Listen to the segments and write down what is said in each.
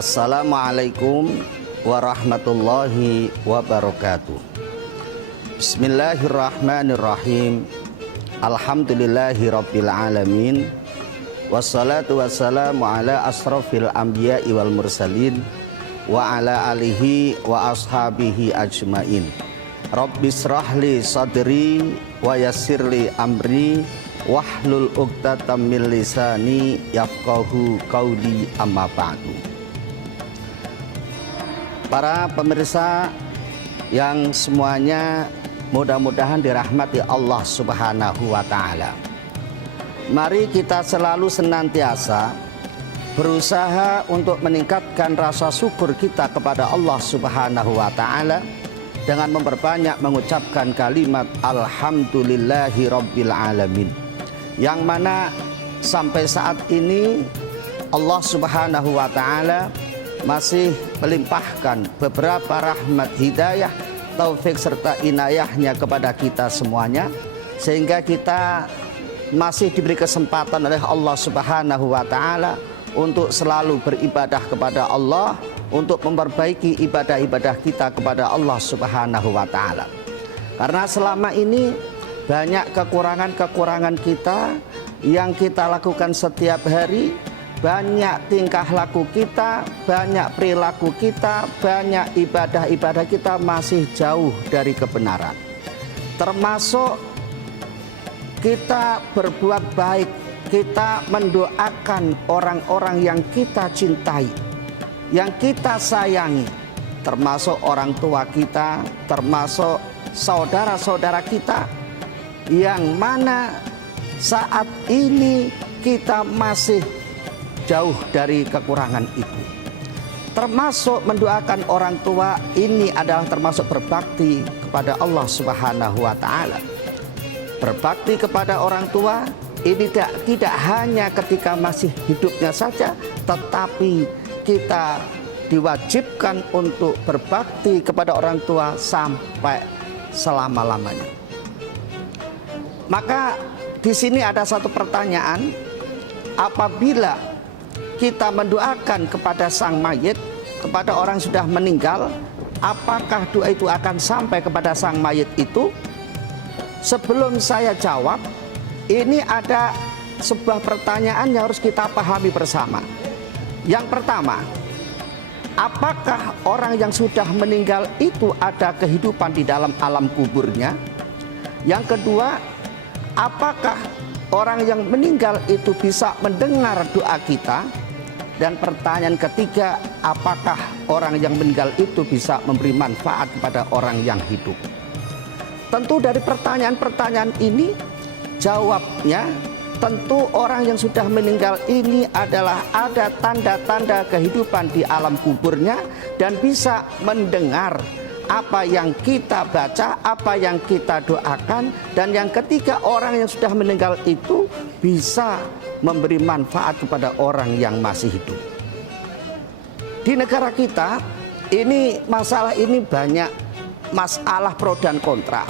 Assalamualaikum warahmatullahi wabarakatuh. Bismillahirrahmanirrahim. Alhamdulillahi rabbil alamin. Wassalatu wassalamu ala asrafil anbiya'i wal mursalin wa ala alihi wa ashabihi ajmain. Rabbisrahli sadri wa yassirli amri wahlul 'uqdatam min lisani yafqahu qauli, amma ba'du. Para pemirsa yang semuanya mudah-mudahan dirahmati Allah Subhanahu wa ta'ala. Mari kita selalu senantiasa berusaha untuk meningkatkan rasa syukur kita kepada Allah Subhanahu wa ta'ala dengan memperbanyak mengucapkan kalimat alhamdulillahi rabbil alamin, yang mana sampai saat ini Allah Subhanahu wa ta'ala masih melimpahkan beberapa rahmat, hidayah, taufik serta inayahnya kepada kita semuanya, sehingga kita masih diberi kesempatan oleh Allah Subhanahu wa ta'ala untuk selalu beribadah kepada Allah, untuk memperbaiki ibadah-ibadah kita kepada Allah Subhanahu wa ta'ala. Karena selama ini banyak kekurangan-kekurangan kita yang kita lakukan setiap hari, banyak tingkah laku kita, banyak perilaku kita, banyak ibadah-ibadah kita masih jauh dari kebenaran. Termasuk kita berbuat baik, kita mendoakan orang-orang yang kita cintai, yang kita sayangi, termasuk orang tua kita, termasuk saudara-saudara kita, yang mana saat ini kita masih jauh dari kekurangan itu. Termasuk mendoakan orang tua, ini adalah termasuk berbakti kepada Allah Subhanahu wa ta'ala. Berbakti kepada orang tua ini tidak hanya ketika masih hidupnya saja, tetapi kita diwajibkan untuk berbakti kepada orang tua sampai selama-lamanya. Maka di sini ada satu pertanyaan, apabila kita mendoakan kepada sang mayit, kepada orang yang sudah meninggal, apakah doa itu akan sampai kepada sang mayit itu? Sebelum saya jawab, ini ada sebuah pertanyaan yang harus kita pahami bersama. Yang pertama, apakah orang yang sudah meninggal itu ada kehidupan di dalam alam kuburnya? Yang kedua, apakah orang yang meninggal itu bisa mendengar doa kita? Dan pertanyaan ketiga, apakah orang yang meninggal itu bisa memberi manfaat kepada orang yang hidup? Tentu dari pertanyaan-pertanyaan ini, jawabnya tentu orang yang sudah meninggal ini adalah ada tanda-tanda kehidupan di alam kuburnya dan bisa mendengar apa yang kita baca, apa yang kita doakan. Dan yang ketiga, orang yang sudah meninggal itu bisa memberi manfaat kepada orang yang masih hidup. Di negara kita ini masalah ini banyak masalah pro dan kontra.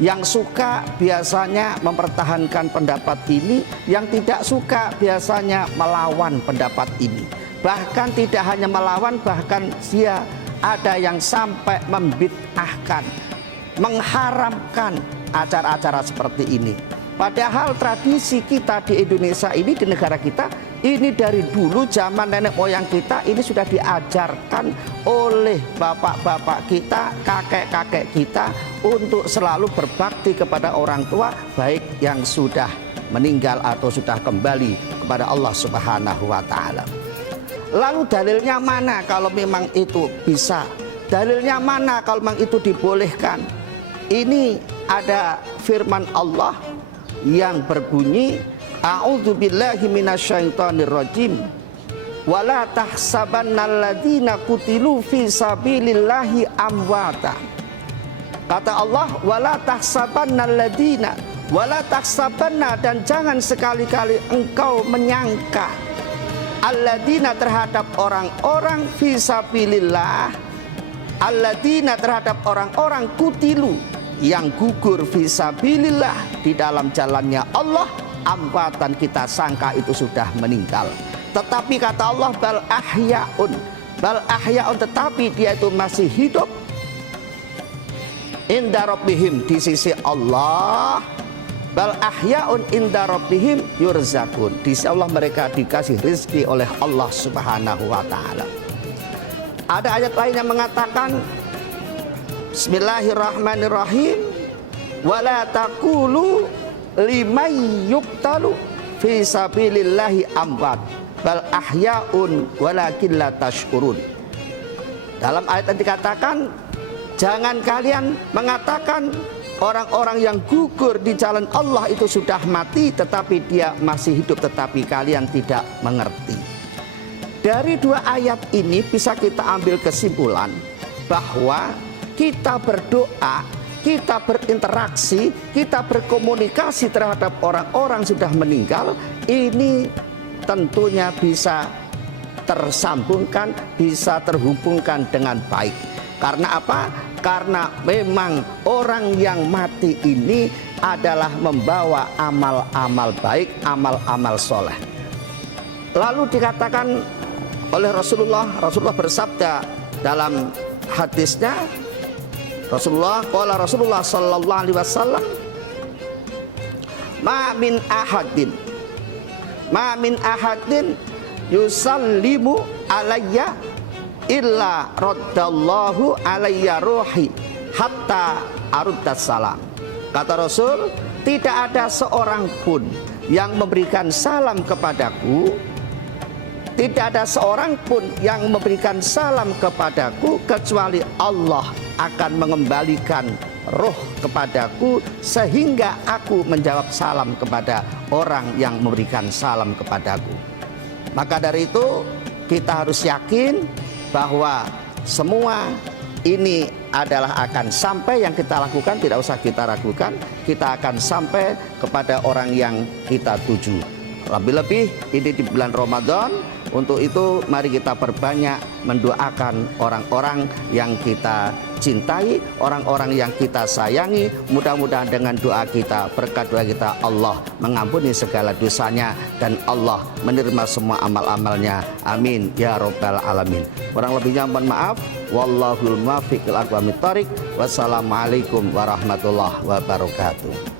Yang suka biasanya mempertahankan pendapat ini, yang tidak suka biasanya melawan pendapat ini. Bahkan tidak hanya melawan, bahkan dia ada yang sampai membid'ahkan, mengharamkan acara-acara seperti ini. Padahal tradisi kita di Indonesia ini, di negara kita ini, dari dulu zaman nenek moyang kita ini sudah diajarkan oleh bapak-bapak kita, kakek-kakek kita untuk selalu berbakti kepada orang tua, baik yang sudah meninggal atau sudah kembali kepada Allah Subhanahu wa ta'ala. Lalu dalilnya mana kalau memang itu bisa? Dalilnya mana kalau memang itu dibolehkan? Ini ada firman Allah yang berbunyi, a'udzubillahi minasyaitonirrajim, wala tahsabannalladzina qutilu fi sabilillahi amwata. Kata Allah, wala tahsabannalladzina, wala tahsabanna, dan jangan sekali-kali engkau menyangka, alladzina, terhadap orang-orang, fi sabilillah, alladzina, terhadap orang-orang, kutilu, yang gugur fisabilillah di dalam jalannya Allah, amwatan kita sangka itu sudah meninggal. Tetapi kata Allah, bal ahyaun, bal ahya'un, tetapi dia itu masih hidup, inda rabbihim, di sisi Allah, bal ahya'un inda rabbihim yurzakun, di sisi Allah mereka dikasih rezeki oleh Allah Subhanahu wa taala. Ada ayat lain yang mengatakan Bismillahirrahmanirrahim, wala taqulu liman yuqtalu fi sabilillahi amwat bal ahya'un walakin la tashkurun. Dalam ayat yang dikatakan, jangan kalian mengatakan orang-orang yang gugur di jalan Allah itu sudah mati, tetapi dia masih hidup, tetapi kalian tidak mengerti. Dari dua ayat ini bisa kita ambil kesimpulan bahwa kita berdoa, kita berinteraksi, kita berkomunikasi terhadap orang-orang sudah meninggal, ini tentunya bisa tersambungkan, bisa terhubungkan dengan baik. Karena apa? Karena memang orang yang mati ini adalah membawa amal-amal baik, amal-amal soleh. Lalu dikatakan oleh Rasulullah bersabda dalam hadisnya, Rasulullah sallallahu alaihi wasallam, ma min ahadin yusallimu alayya illa raddallahu alayya ruhi hatta aruddas salam. Kata Rasul, tidak ada seorang pun yang memberikan salam kepadaku, tidak ada seorang pun yang memberikan salam kepadaku kecuali Allah akan mengembalikan roh kepadaku sehingga aku menjawab salam kepada orang yang memberikan salam kepadaku. Maka dari itu kita harus yakin bahwa semua ini adalah akan sampai, yang kita lakukan tidak usah kita ragukan, kita akan sampai kepada orang yang kita tuju. Lebih-lebih ini di bulan Ramadan. Untuk itu mari kita perbanyak mendoakan orang-orang yang kita cintai, orang-orang yang kita sayangi. Mudah-mudahan dengan doa kita, berkat doa kita, Allah mengampuni segala dosanya dan Allah menerima semua amal-amalnya. Amin ya rabbal alamin. Kurang lebihnya mohon maaf. Wallahul muwaffiq ila aqwamit thoriq. Wassalamualaikum warahmatullahi wabarakatuh.